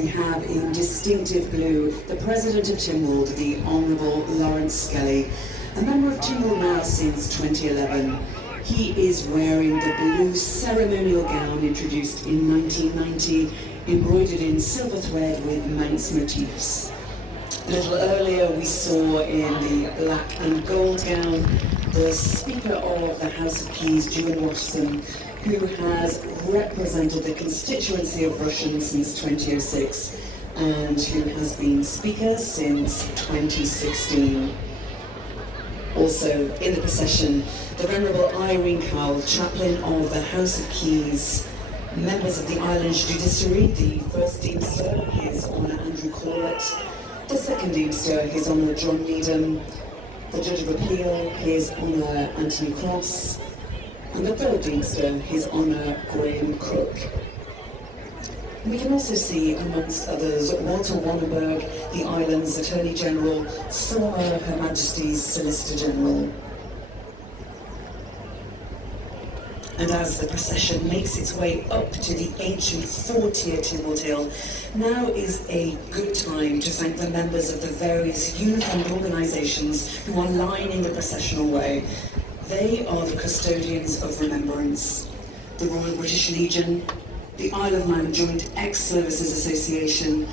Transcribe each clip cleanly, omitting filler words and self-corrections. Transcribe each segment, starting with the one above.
we have in distinctive blue the President of Tynwald, the Honourable Lawrence Skelly, a member of Tynwald now since 2011. He is wearing the blue ceremonial gown introduced in 1990, embroidered in silver thread with Manx motifs. A little earlier we saw in the black and gold gown the Speaker of the House of Keys, Julian Watson, who has represented the constituency of Russian since 2006 and who has been Speaker since 2016. Also in the procession, the Venerable Irene Cowell, Chaplain of the House of Keys, members of the Island Judiciary, the First Deemster, His Honour Andrew Corlett, the Second Deemster, His Honour John Needham, the Judge of Appeal, His Honour Anthony Cross, and the Third Deemster, His Honour Graham Cook. We can also see, amongst others, Walter Wannenberg, the island's Attorney General, former Her Majesty's Solicitor General. And as the procession makes its way up to the ancient four-tier Tynwald Hill, now is a good time to thank the members of the various uniformed organisations who are lining the processional way. They are the custodians of remembrance: the Royal British Legion, the Isle of Man Joint Ex-Services Association,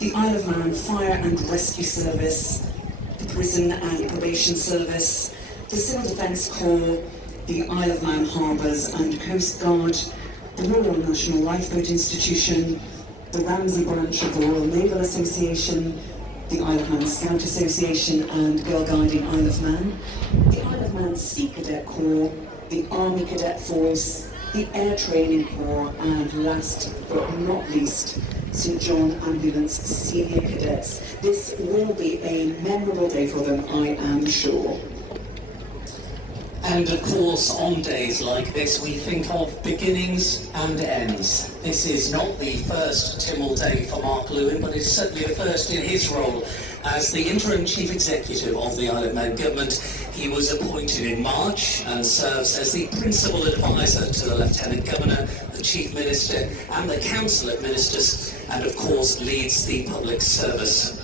the Isle of Man Fire and Rescue Service, the Prison and Probation Service, the Civil Defence Corps, the Isle of Man Harbours and Coast Guard, the Royal National Lifeboat Institution, the Ramsey branch of the Royal Naval Association, the Isle of Man Scout Association and Girl Guiding Isle of Man, the Isle of Man Sea Cadet Corps, the Army Cadet Force, the Air Training Corps, and last but not least, St John Ambulance Senior Cadets. This will be a memorable day for them, I am sure. And of course, on days like this, we think of beginnings and ends. This is not the first Tynwald Day for Mark Lewin, but it's certainly the first in his role as the interim chief executive of the Isle of Man government. He was appointed in March and serves as the principal advisor to the Lieutenant Governor, the Chief Minister and the Council of Ministers, and of course leads the public service.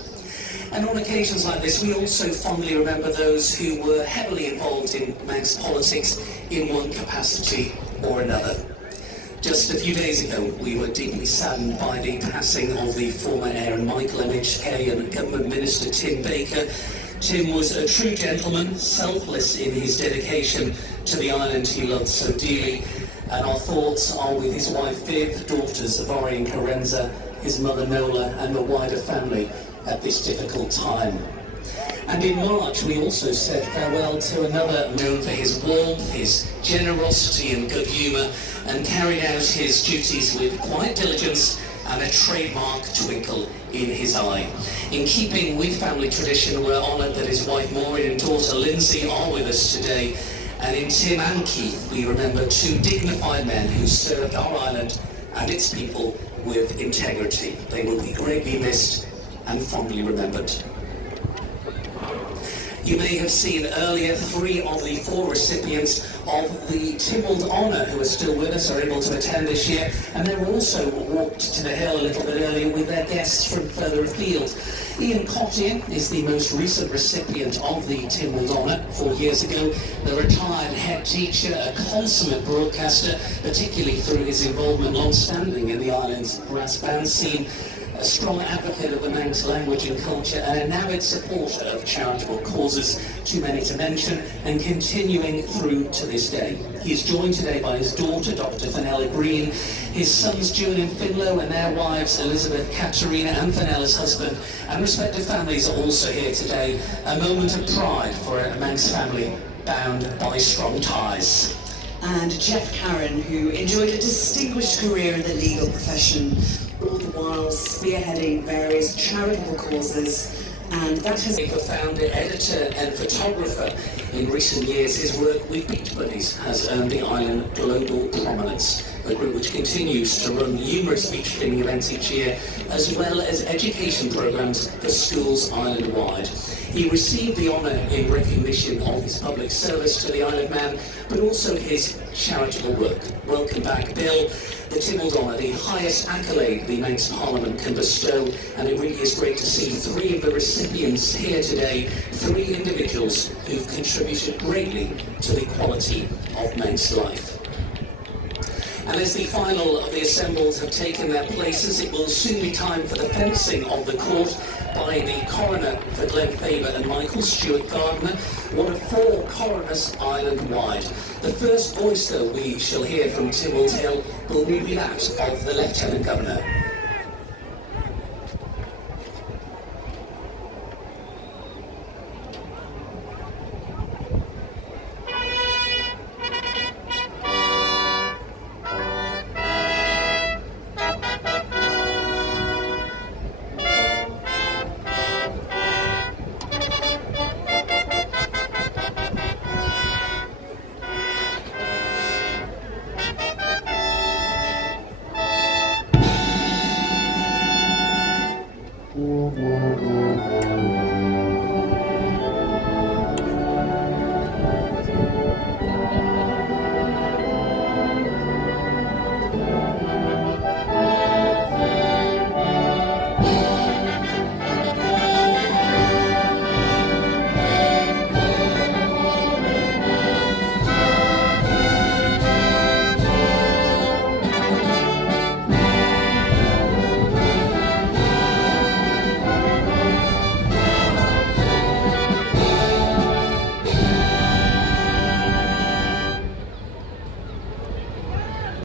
And on occasions like this, we also fondly remember those who were heavily involved in Manx politics in one capacity or another. Just a few days ago, we were deeply saddened by the passing of the former Aaron Michael MHK and Government Minister Tim Baker. Tim was a true gentleman, selfless in his dedication to the island he loved so dearly. And our thoughts are with his wife Viv, daughters Ori and Carenza, his mother Nola, and the wider family at this difficult time. And in March we also said farewell to another known for his warmth, his generosity and good humour, and carried out his duties with quiet diligence and a trademark twinkle in his eye. In keeping with family tradition, we're honoured that his wife Maureen and daughter Lindsay are with us today. And in Tim and Keith we remember two dignified men who served our island and its people with integrity. They will be greatly missed and fondly remembered. You may have seen earlier three of the four recipients of the Tynwald Honour who are still with us are able to attend this year, and they were also walked to the hill a little bit earlier with their guests from further afield. Ian Cottier is the most recent recipient of the Tynwald Honour 4 years ago, the retired head teacher, a consummate broadcaster, particularly through his involvement long-standing in the island's brass band scene, a strong advocate of the Manx language and culture, and an avid supporter of charitable causes, too many to mention, and continuing through to this day. He is joined today by his daughter, Dr. Fenella Green, his sons Julian and Finlow, and their wives Elizabeth, Katerina, and Fenella's husband, and respective families are also here today. A moment of pride for a Manx family bound by strong ties. And Jeff Carron, who enjoyed a distinguished career in the legal profession, all the while spearheading various charitable causes, and that has been a founder, editor and photographer. In recent years, his work with Beach Buddies has earned the island global prominence, a group which continues to run numerous beach cleaning events each year, as well as education programs for schools island-wide. He received the honour in recognition of his public service to the Isle of Man, but also his charitable work. Welcome back, Bill. The Tynwald Honour, the highest accolade the Manx Parliament can bestow, and it really is great to see three of the recipients here today, three individuals who've contributed greatly to the quality of Manx life. And as the final of the assembled have taken their places, it will soon be time for the fencing of the court by the coroner for Glenfaber and Michael Stuart Gardner, one of 4 coroners island-wide. The first voice, though, we shall hear from Tynwald Hill will be that of the Lieutenant Governor.